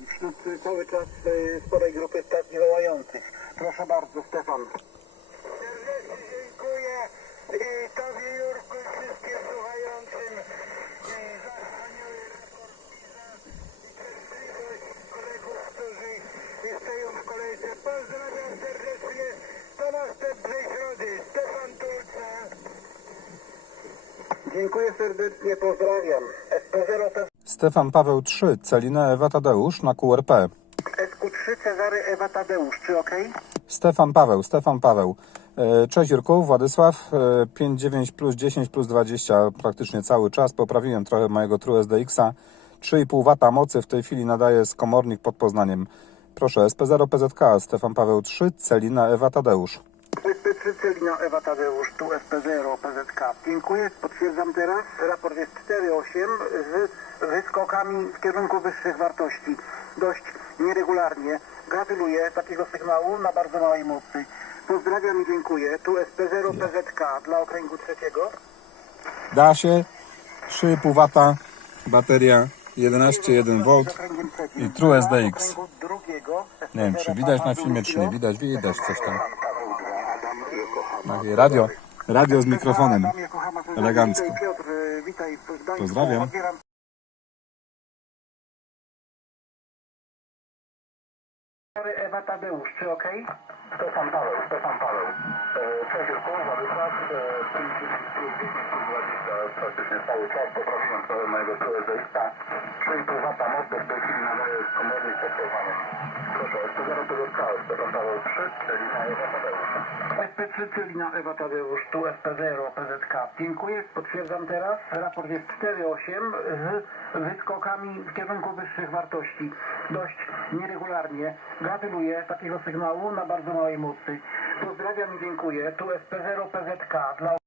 Wśród y, cały czas y, sporej grupy stacji wołających. Proszę bardzo, Stefan. Serdecznie dziękuję i Tobie Jurku i wszystkim słuchającym za wspaniały raport i za cierpliwość kolegów, którzy stoją w kolejce. Pozdrawiam serdecznie do następnej środy. Stefan Tulce. Dziękuję serdecznie, pozdrawiam. SP0 Stefan Paweł III, Celina Ewa Tadeusz na QRP. SQ3 Cezary Ewa Tadeusz, czy ok? Stefan Paweł, Stefan Paweł. E, Cześć Jurku, Władysław, e, 5,9 plus 10 plus 20 praktycznie cały czas. Poprawiłem trochę mojego True SDX-a. 3,5 W mocy w tej chwili nadaje z komornik pod Poznaniem. Proszę, SP0 PZK, Stefan Paweł III, Celina Ewa Tadeusz. SP3 Celina Ewa Tadeusz, tu SP0 PZK. Dziękuję, potwierdzam teraz. Raport jest 4,8 z wyskokami w kierunku wyższych wartości. Dość nieregularnie. Gratuluję takiego sygnału na bardzo małej mocy. Pozdrawiam i dziękuję. Tu SP0 PZK dla okręgu trzeciego. Da się, 3,5 W, bateria 11,1 V. I True SDX. Nie wiem, czy widać na filmie, czy nie widać. Widać coś tam. Radio, radio z mikrofonem. Elegancko. Pozdrawiam. Ewa Tadeusz, czy ok? Stefan Paweł, Stefan Paweł. E, Cześć Jurku, Władysław. E, 5,9 praktycznie cały czas. Poprawiłem trochę mojego PSDX-a. 3,5 wata mocy w tej chwili nadaje komornik pod SP3 Celina Ewa Tadeusz, tu SP0 PZK. Dziękuję, potwierdzam teraz. Raport jest 4,8 z wyskokami w kierunku wyższych wartości. Dość nieregularnie. Gratuluję takiego sygnału na bardzo małej mocy. Pozdrawiam i dziękuję. Tu SP0 PZK dla